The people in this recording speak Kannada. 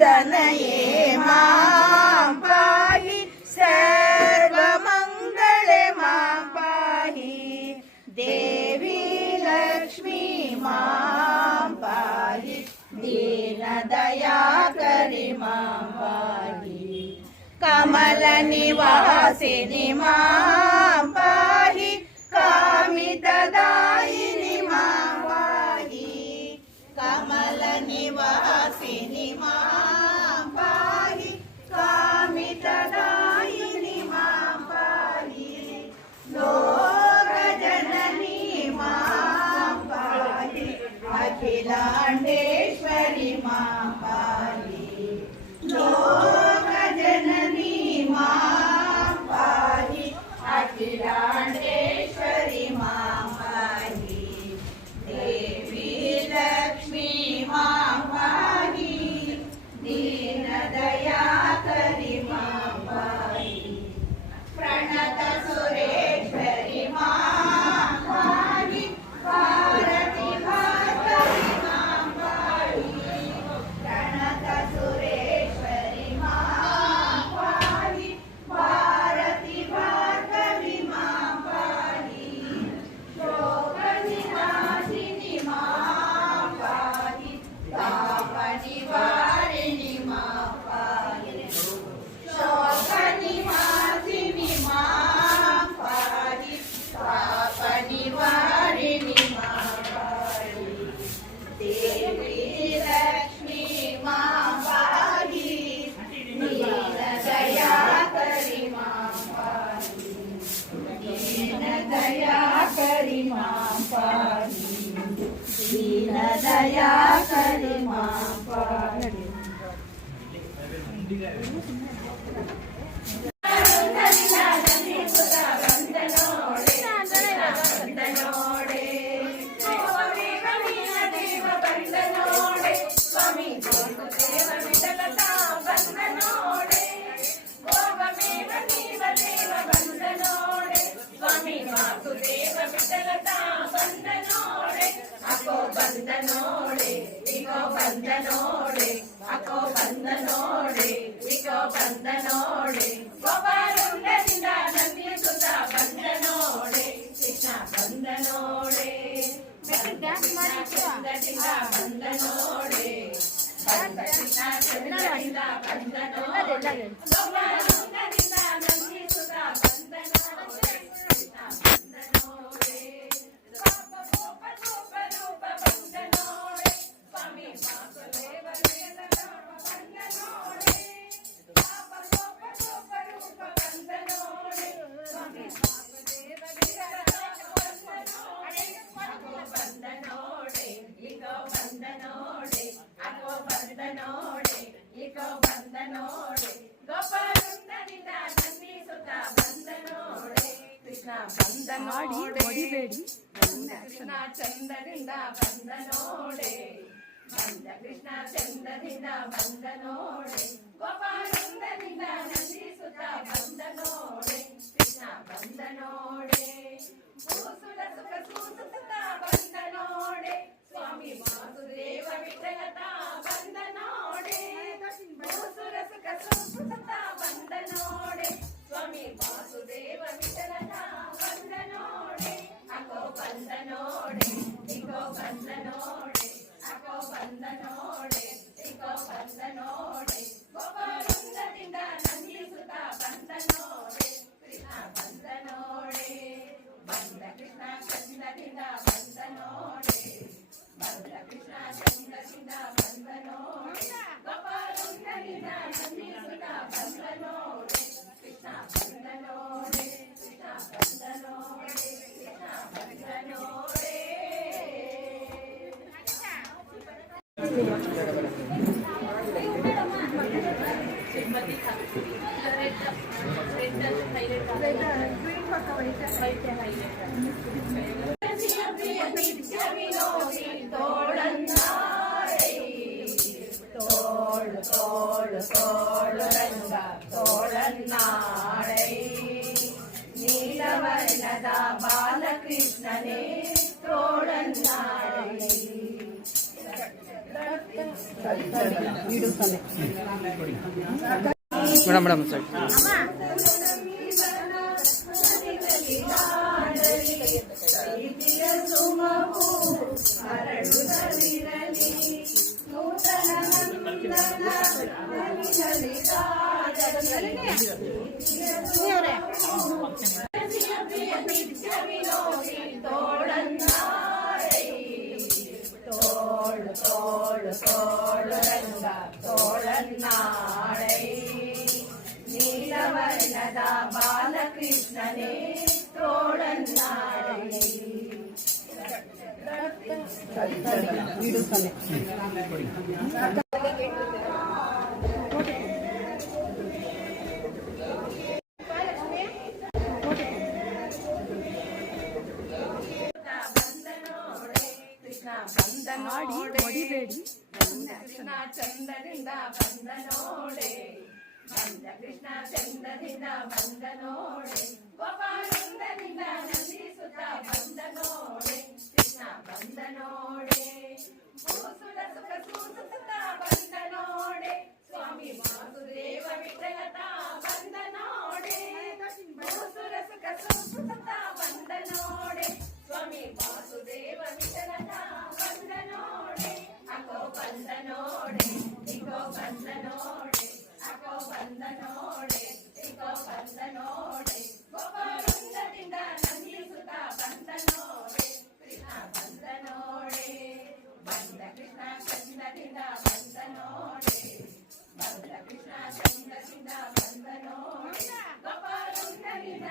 तनये मां पाहि सर्वमङ्गले मां पाहि देवी लक्ष्मी मां पाहि दीनदयाकरि मां पाहि कमलनिवासिनि मां पाहि कामितदायिनि मां पाहि कमलनिवासिनि मां पाहि कामितदायिनि मां पाहि लोकजननी मां पाहि अखिलाण्डेश्वरि मां पाहि लोकजननी मां पाहि अखिलाण्डेश्वरि मां पाहि देवी लक्ष्मी मां पाहि दीनदयाकरि मां पाहि प्रणत सुरेश्वरि मां पाहि भारती भार्गवी मां पाहि प्रणत सुरेश्वरि मां पाहि भारती भार्गवी मां पाहि शोकनिवासिनि मां पाहि तापनिवारिणि मां पाहि शोकनिवासिनि मां पाहि तापनिवारिणि मां पाहि देवी लक्ष्मी मां पाहि दीनदयाकरि मां पाहि दीनदयाकरि मां पाहि दीनदयाकरि मां पाहि ಬಂದನೋಡೆ ಇಗೋ ಬಂದನೋಡೆ ಅಕೋ ಬಂದನೋಡೆ ಇಗೋ ಬಂದನೋಡೆ ಗೋಪಾಲುಂಡದಿಂದ ನಂದಿಯ ಸುತ ಬಂದನೋಡೆ ಕೃಷ್ಣ ಬಂದನೋಡೆ ಚಂದದಿಂದ ಬಂದನೋಡೆ ಕೃಷ್ಣ ಚಂದದಿಂದ ಬಂದನೋಡೆ ಗೋಪಾಲುಂಡದಿಂದ ನಂದಿಯ ಸುತ ಬಂದನೋಡೆ ಕೃಷ್ಣ ಬಂದನೋಡೆ ಹೊಡಿಬೇಡಿ. ಕೃಷ್ಣ ಚಂದದಿಂದ ಬಂದ ನೋಡೆ ಬಂದ ಕೃಷ್ಣ ಚಂದದಿಂದ ಬಂದ ನೋಡೆ ಗೋಪಾಲಂದದಿಂದ ನಂದಿಸುತ್ತ ಬಂದ ನೋಡೆ ಕೃಷ್ಣ ಬಂದ ನೋಡೆ ಭೂಸುರ ಸುಖ ಸೂಸುತ್ತ ಬಂದ ನೋಡೆ ಸ್ವಾಮಿ ವಾಸುದೇವ ವಿಠಲತ ಬಂದ ನೋಡೆ ಭೂಸುರ ಸುಖ ಸೂಸುತ್ತ ಬಂದ ನೋಡೆ ಸ್ವಾಮಿ ವಾಸುದೇವ ವಿಠಲತ ಬಂದ ನೋಡೆ ಅಕೋ ಬಂದ ನೋಡೆ ಇಕೋ ಬಂದ ನೋಡೆ ಅಕೋ ಬಂದ ನೋಡೆ ಇಕೋ ಬಂದ ನೋಡೆ ಗೋಪಾಲಂದದಿಂದ ನಂದಿಸುತ್ತ ಬಂದ ನೋಡೆ ಕೃಷ್ಣ ಬಂದ ನೋಡೆ ಬಂದ ಕೃಷ್ಣ ಚಂದದಿಂದ ಬಂದ ನೋಡೆ ಬಂದ ಕೃಷ್ಣ ಚಂದದಿಂದ ಬಂದ ನೋಡೆ ಗೋಪಾಲಂದರಿಂದ ನಂದಿಸುತ್ತ ಬಂದ ನೋಡೆ ಕೃಷ್ಣ ಬಂದ ನೋಡೆ ಕೃಷ್ಣ ಬಂದ ನೋಡೆ ಕೃಷ್ಣ ಬಂದ ನೋಡೆ ತೋಳು ರಂಗ ತೋಳನ್ನಾಡೈ ಕೃಷ್ಣನೇ ತೋಳನ್ನಾಡಲಿ. ಮೇಡಮ್ ಸರಿ ಸುಮವು ಹರಡುತ್ತಲಿರಲಿ ನೂತನ ವಿನೋದಿ ತೋಳನ್ನಾಡೈ. ತೋಳು ತೋಳು ತೋಳು ರಂಗ ತೋಳನ್ನಾಡೈ. ನೀಲವರ್ಣದ ಬಾಲಕೃಷ್ಣನೇ ತೋಳನ್ನಾಡಲಿ. ಕೃಷ್ಣ ಬಂದ ನೋಡೆ ಕೃಷ್ಣ ಚಂದದಿಂದ ಬಂದ ನೋಡೆ. ಬಂದ ಕೃಷ್ಣ ಚಂದದಿಂದ ಬಂದ ನೋಡೆ. ಗೋಪಾನಂದದಿಂದ ನಂದಿಸುತ್ತ ಬಂದ ನೋಡೆ. ಕೃಷ್ಣ ಬಂದ ನೋಡೆ. ಭೂಸುರ ಸುಖ ಸೂಸುತ್ತ ಬಂದ ನೋಡೆ. ಸ್ವಾಮಿ ವಾಸುದೇವ ವಿಠಲತ ಬಂದ ನೋಡೆ. ಭೂಸುರ ಸುಖ ಸೂಸುತ್ತ ಬಂದ ನೋಡೆ. ಸ್ವಾಮಿ ವಾಸುದೇವ ವಿಠಲತ ಬಂದ ನೋಡೆ. ಅಕೋ ಬಂದ ನೋಡೆ ಇಕೋ ಬಂದ ನೋಡೆ. ಅಕೋ ಬಂದ ನೋಡೆ ಇಕೋ ಬಂದ ನೋಡೆ. ಗೋಪಾನಂದದಿಂದ ನಂದಿಸುತ್ತ ಬಂದ ನೋಡೆ. ಕೃಷ್ಣ ಬಂದ ನೋಡೆ. ಬಂದ ಕೃಷ್ಣ ಚಂದದಿಂದ ಬಂದ ನೋಡೆ. ಬಂದ ಕೃಷ್ಣ ಚಂದದಿಂದ ಬಂದ ನೋಡೆ. ಗೋಪಾನಂದದಿಂದ